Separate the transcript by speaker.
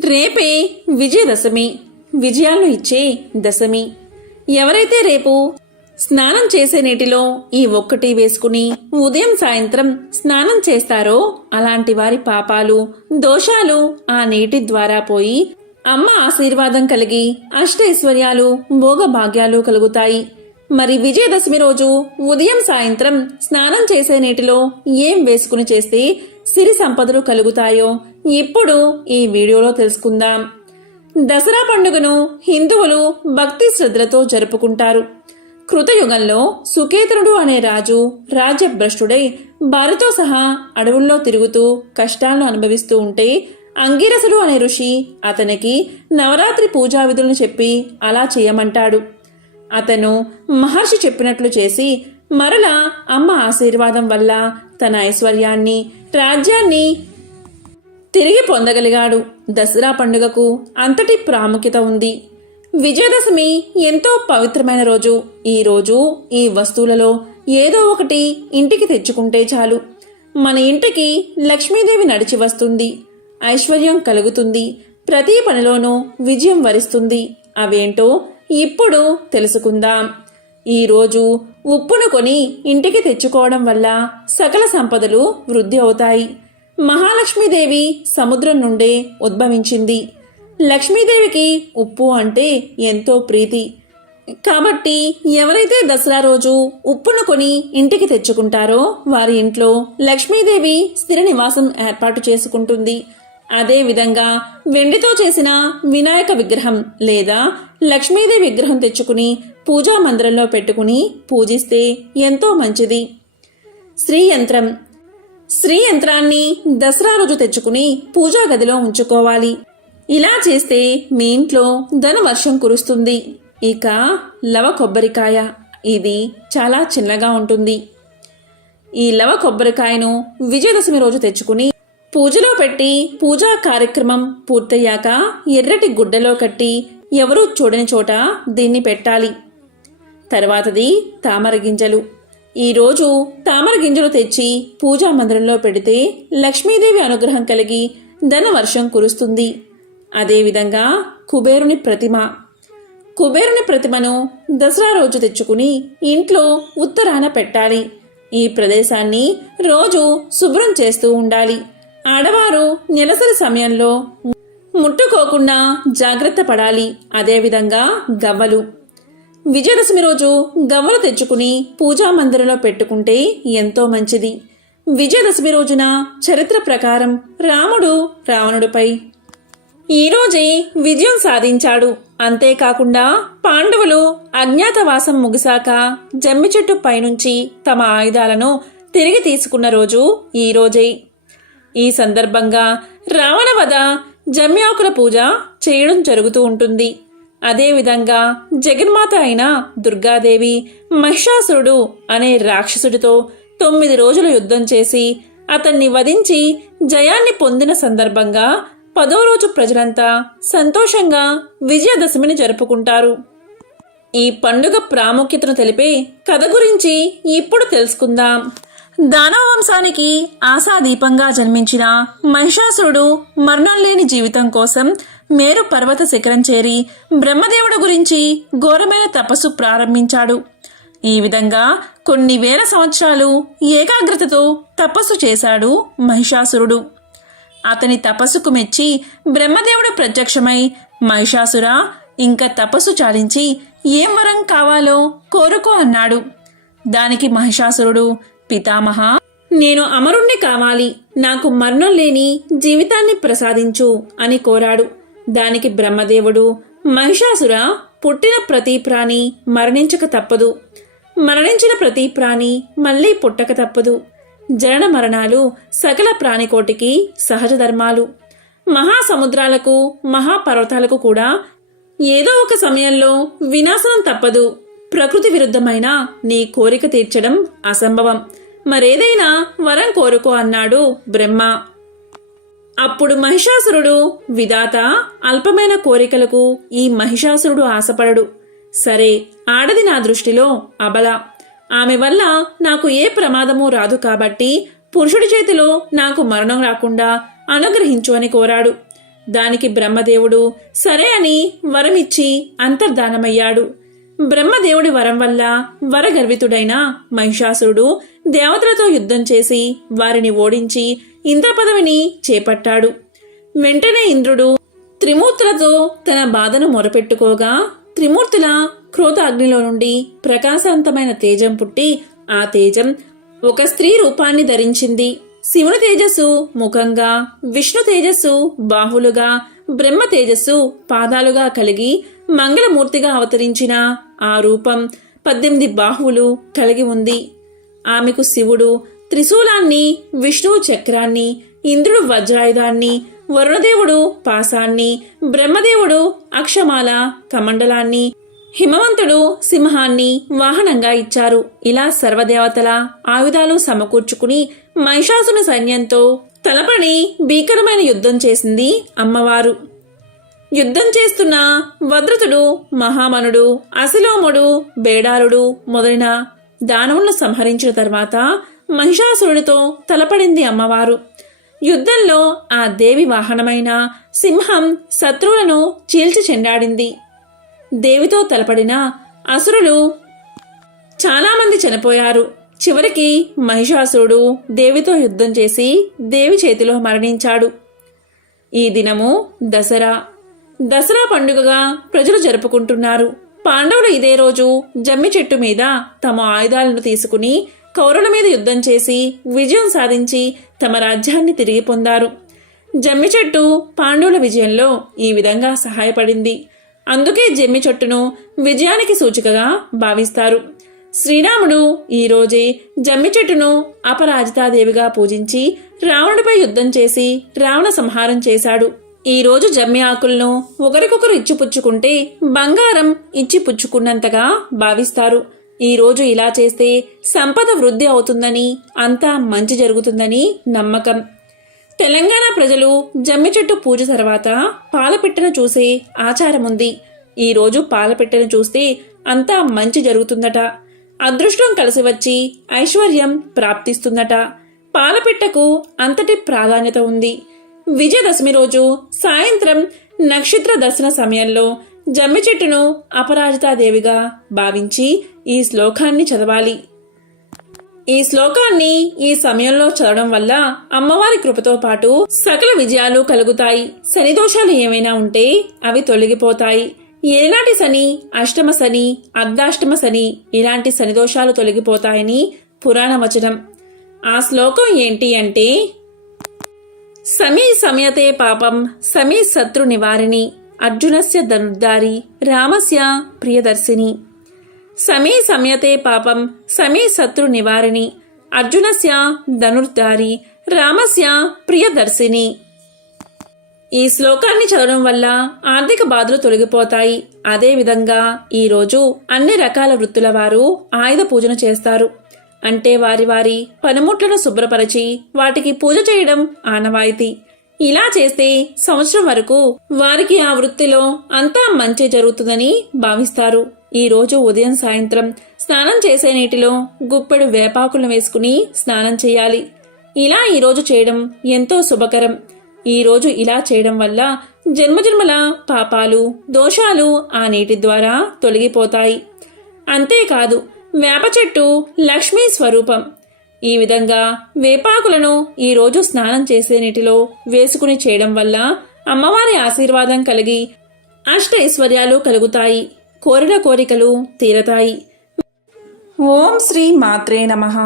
Speaker 1: రేపే విజయదశమి విజయాలను ఇచ్చే దశమి. ఎవరైతే రేపు స్నానం చేసే నీటిలో ఈ ఒక్కటి వేసుకుని ఉదయం సాయంత్రం స్నానం చేస్తారో అలాంటి వారి పాపాలు దోషాలు ఆ నీటి ద్వారా పోయి అమ్మ ఆశీర్వాదం కలిగి అష్టైశ్వర్యాలు భోగభాగ్యాలు కలుగుతాయి. మరి విజయదశమి రోజు ఉదయం సాయంత్రం స్నానం చేసే నీటిలో ఏం వేసుకుని చేస్తే సిరి సంపదలు కలుగుతాయో ఇప్పుడు ఈ వీడియోలో తెలుసుకుందాం. దసరా పండుగను హిందువులు భక్తి శ్రద్ధలతో జరుపుకుంటారు. కృతయుగంలో సుకేతనుడు అనే రాజు రాజ్యభ్రష్టుడై భార్యతో సహా అడవుల్లో తిరుగుతూ కష్టాలను అనుభవిస్తూ ఉంటే అంగిరసుడు అనే ఋషి అతనికి నవరాత్రి పూజా విధులను చెప్పి అలా చేయమంటాడు. అతను మహర్షి చెప్పినట్లు చేసి మరలా అమ్మ ఆశీర్వాదం వల్ల తన ఐశ్వర్యాన్ని రాజ్యాన్ని తిరిగి పొందగలిగాడు. దసరా పండుగకు అంతటి ప్రాముఖ్యత ఉంది. విజయదశమి ఎంతో పవిత్రమైన రోజు. ఈ రోజు ఈ వస్తువులలో ఏదో ఒకటి ఇంటికి తెచ్చుకుంటే చాలు. మన ఇంటికి లక్ష్మీదేవి నడిచి వస్తుంది. ఐశ్వర్యం కలుగుతుంది. ప్రతి పనిలోనూ విజయం వరిస్తుంది. అవేంటో ఇప్పుడు తెలుసుకుందాం. ఈరోజు ఉప్పును కొని ఇంటికి తెచ్చుకోవడం వల్ల సకల సంపదలు వృద్ధి అవుతాయి. మహాలక్ష్మీదేవి సముద్రం నుండే ఉద్భవించింది. లక్ష్మీదేవికి ఉప్పు అంటే ఎంతో ప్రీతి. కాబట్టి ఎవరైతే దసరా రోజు ఉప్పును కొని ఇంటికి తెచ్చుకుంటారో వారి ఇంట్లో లక్ష్మీదేవి స్థిర నివాసం ఏర్పాటు చేసుకుంటుంది. అదే విధంగా వెండితో చేసిన వినాయక విగ్రహం లేదా లక్ష్మీదేవి విగ్రహం తెచ్చుకుని పూజా మందిరంలో పెట్టుకుని పూజిస్తే ఎంతో మంచిది. శ్రీ యంత్రం శ్రీ యంత్రాన్ని దసరా రోజు తెచ్చుకుని పూజా గదిలో ఉంచుకోవాలి. ఇలా చేస్తే మీ ఇంట్లో ధనవర్షం కురుస్తుంది. ఇక లవ కొబ్బరికాయ. ఇది చాలా చిన్నగా ఉంటుంది. ఈ లవ కొబ్బరికాయను విజయదశమి రోజు తెచ్చుకుని పూజలో పెట్టి పూజా కార్యక్రమం పూర్తయ్యాక ఎర్రటి గుడ్డలో కట్టి ఎవరూ చూడని చోట దీన్ని పెట్టాలి. తర్వాతది తామర గింజలు. ఈరోజు తామర గింజలు తెచ్చి పూజా మందిరంలో పెడితే లక్ష్మీదేవి అనుగ్రహం కలిగి ధనవర్షం కురుస్తుంది. అదేవిధంగా కుబేరుని ప్రతిమ. కుబేరుని ప్రతిమను దసరా రోజు తెచ్చుకుని ఇంట్లో ఉత్తరాన పెట్టాలి. ఈ ప్రదేశాన్ని రోజు శుభ్రం చేస్తూ ఉండాలి. ఆడవారు నెలసరి సమయంలో ముట్టుకోకుండా జాగ్రత్త పడాలి. అదేవిధంగా గవ్వలు. విజయదశమి రోజు గవ్వలు తెచ్చుకుని పూజా మందిరంలో పెట్టుకుంటే ఎంతో మంచిది. విజయదశమి రోజున చరిత్ర ప్రకారం రాముడు రావణుడిపై ఈరోజే విజయం సాధించాడు. అంతేకాకుండా పాండవులు అజ్ఞాతవాసం ముగిశాక జమ్మి చెట్టు పైనుంచి తమ ఆయుధాలను తిరిగి తీసుకున్న రోజు ఈరోజే ఈ సందర్భంగా రావణ వధ జమ్యాకుల పూజ చేయడం జరుగుతూ ఉంటుంది. అదేవిధంగా జగన్మాత అయిన దుర్గాదేవి మహిషాసురుడు అనే రాక్షసుడితో తొమ్మిది రోజులు యుద్ధం చేసి అతన్ని వధించి జయాన్ని పొందిన సందర్భంగా పదో రోజు ప్రజలంతా సంతోషంగా విజయదశమిని జరుపుకుంటారు. ఈ పండుగ ప్రాముఖ్యతను తెలిపే కథ గురించి ఇప్పుడు తెలుసుకుందాం. దానవంశానికి ఆశాదీపంగా జన్మించిన మహిషాసురుడు మరణం లేని జీవితం కోసం మేరు పర్వత శిఖరం చేరి బ్రహ్మదేవుడు గురించి ఘోరమైన తపస్సు ప్రారంభించాడు. ఈ విధంగా కొన్ని వేల సంవత్సరాలు ఏకాగ్రతతో తపస్సు చేశాడు మహిషాసురుడు. అతని తపస్సుకు మెచ్చి బ్రహ్మదేవుడు ప్రత్యక్షమై మహిషాసుర ఇంకా తపస్సు చాలించి ఏం వరం కావాలో కోరుకో అన్నాడు. దానికి మహిషాసురుడు పితామహ నేను అమరుణ్ణి కావాలి. నాకు మరణం లేని జీవితాన్ని ప్రసాదించు అని కోరాడు. దానికి బ్రహ్మదేవుడు మహిషాసుర పుట్టిన ప్రతి ప్రాణి మరణించక తప్పదు. మరణించిన ప్రతి ప్రాణి మళ్ళీ పుట్టక తప్పదు. జనన మరణాలు సకల ప్రాణికోటికి సహజ ధర్మాలు. మహాసముద్రాలకు మహాపర్వతాలకు కూడా ఏదో ఒక సమయంలో వినాశనం తప్పదు. ప్రకృతి విరుద్ధమైన నీ కోరిక తీర్చడం అసంభవం. మరేదైనా వరం కోరుకో అన్నాడు బ్రహ్మ. అప్పుడు మహిషాసురుడు విధాత అల్పమైన కోరికలకు ఈ మహిషాసురుడు ఆశపడడు. సరే ఆడది నా దృష్టిలో అబల. ఆమె వల్ల నాకు ఏ ప్రమాదము రాదు కాబట్టి పురుషుడి చేతిలో నాకు మరణం రాకుండా అనుగ్రహించు అని కోరాడు. దానికి బ్రహ్మదేవుడు సరే అని వరమిచ్చి అంతర్ధానమయ్యాడు. బ్రహ్మదేవుడి వరం వల్ల వరగర్వితుడైన మహిషాసురుడు దేవతలతో యుద్ధం చేసి వారిని ఓడించి ఇంద్రపదవిని చేపట్టాడు. వెంటనే ఇంద్రుడు త్రిమూర్తులతో తన బాధను మొరపెట్టుకోగా త్రిమూర్తుల క్రోధ అగ్నిలో నుండి ప్రకాశవంతమైన తేజం పుట్టి ఆ తేజం ఒక స్త్రీ రూపాన్ని ధరించింది. శివుని తేజస్సు ముఖంగా విష్ణు తేజస్సు బాహులుగా బ్రహ్మ తేజస్సు పాదాలుగా కలిగి మంగళమూర్తిగా అవతరించిన ఆ రూపం పద్దెనిమిది బాహువులు కలిగి ఉంది. ఆమెకు శివుడు త్రిశూలాన్ని విష్ణువు చక్రాన్ని ఇంద్రుడు వజ్రాయుధాన్ని వరుణదేవుడు పాసాన్ని బ్రహ్మదేవుడు అక్షమాల కమండలాన్ని హిమవంతుడు సింహాన్ని వాహనంగా ఇచ్చారు. ఇలా సర్వదేవతల ఆయుధాలు సమకూర్చుకుని మహిషాసుని సైన్యంతో తలపడి భీకరమైన యుద్ధం చేసింది అమ్మవారు. యుద్ధం చేస్తున్న వద్రతుడు మహామనుడు అశిలోముడు బేడారుడు మొదలైన దానవులను సంహరించిన తర్వాత మహిషాసురుడితో తలపడింది అమ్మవారు. యుద్ధంలో ఆ దేవి వాహనమైన సింహం శత్రువులను చీల్చి చెండాడింది. దేవితో తలపడిన అసురులు చాలామంది చనిపోయారు. చివరికి మహిషాసురుడు దేవితో యుద్ధం చేసి దేవి చేతిలో మరణించాడు. ఈ దినము దసరా. దసరా పండుగగా ప్రజలు జరుపుకుంటున్నారు. పాండవులు ఇదే రోజు జమ్మి చెట్టు మీద తమ ఆయుధాలను తీసుకుని కౌరవుల మీద యుద్ధం చేసి విజయం సాధించి తమ రాజ్యాన్ని తిరిగి పొందారు. జమ్మి చెట్టు పాండవుల విజయంలో ఈ విధంగా సహాయపడింది. అందుకే జమ్మి చెట్టును విజయానికి సూచికగా భావిస్తారు. శ్రీరాముడు ఈరోజే జమ్మి చెట్టును అపరాజితాదేవిగా పూజించి రావణుడిపై యుద్ధం చేసి రావణ సంహారం చేశాడు. ఈరోజు జమ్మి ఆకులను ఒకరికొకరు ఇచ్చిపుచ్చుకుంటే బంగారం ఇచ్చి పుచ్చుకున్నంతగా భావిస్తారు ఈరోజు ఇలా చేస్తే సంపద వృద్ధి అవుతుందని అంతా మంచి జరుగుతుందని నమ్మకం. తెలంగాణ ప్రజలు జమ్మి చెట్టు పూజ తర్వాత పాలపిట్టను చూసే ఆచారం ఉంది ఈరోజు పాలపిట్టను చూస్తే అంతా మంచి జరుగుతుందట. అదృష్టం కలిసి వచ్చి ఐశ్వర్యం ప్రాప్తిస్తుందట. పాలపిట్టకు అంతటి ప్రాధాన్యత ఉంది. విజయదశమి రోజు సాయంత్రం నక్షత్ర దర్శన సమయంలో జమ్మి చెట్టును అపరాజితాదేవిగా భావించి ఈ శ్లోకాన్ని చదవాలి. ఈ శ్లోకాన్ని ఈ సమయంలో చదవడం వల్ల అమ్మవారి కృపతో పాటు సకల విజయాలు కలుగుతాయి. శని దోషాలు ఏమైనా ఉంటే అవి తొలగిపోతాయి. ఏనాటి శని అష్టమ శని అర్ధాష్టమ శని ఇలాంటి శని దోషాలు తొలగిపోతాయని పురాణ వచనం. ఆ శ్లోకం ఏంటి అంటే సమీ సమయతే పాపం సమీ శత్రు నివారిణి అర్జునస్య ధనుర్ధారి రామస్య ప్రియదర్శిని. సమీ సమయతే పాపం సమీ శత్రు నివారిణి అర్జునస్య ధనుర్ధారి రామస్య ప్రియదర్శిని. ఈ శ్లోకాన్ని చదవడం వల్ల ఆర్థిక బాధలు తొలగిపోతాయి. అదేవిధంగా ఈరోజు అన్ని రకాల వృత్తుల వారు ఆయుధ పూజను చేస్తారు. అంటే వారి వారి పనిముట్లను శుభ్రపరచి వాటికి పూజ చేయడం ఆనవాయితీ. ఇలా చేస్తే సంవత్సరం వరకు వారికి ఆ వృత్తిలో అంతా మంచి జరుగుతుందని భావిస్తారు. ఈ రోజు ఉదయం సాయంత్రం స్నానం చేసే నీటిలో గుప్పెడు వేపాకులు వేసుకుని స్నానం చేయాలి. ఇలా ఈరోజు చేయడం ఎంతో శుభకరం. ఈరోజు ఇలా చేయడం వల్ల జన్మజన్మల పాపాలు దోషాలు ఆ నీటి ద్వారా తొలగిపోతాయి. అంతేకాదు వేప చెట్టు లక్ష్మీ స్వరూపం. ఈ విధంగా వేపాకులను ఈరోజు స్నానం చేసే నీటిలో వేసుకుని చేయడం వల్ల అమ్మవారి ఆశీర్వాదం కలిగి అష్ట ఐశ్వర్యాలు కలుగుతాయి కోరిన కోరికలు తీరతాయి. ఓం శ్రీ మాత్రే నమః.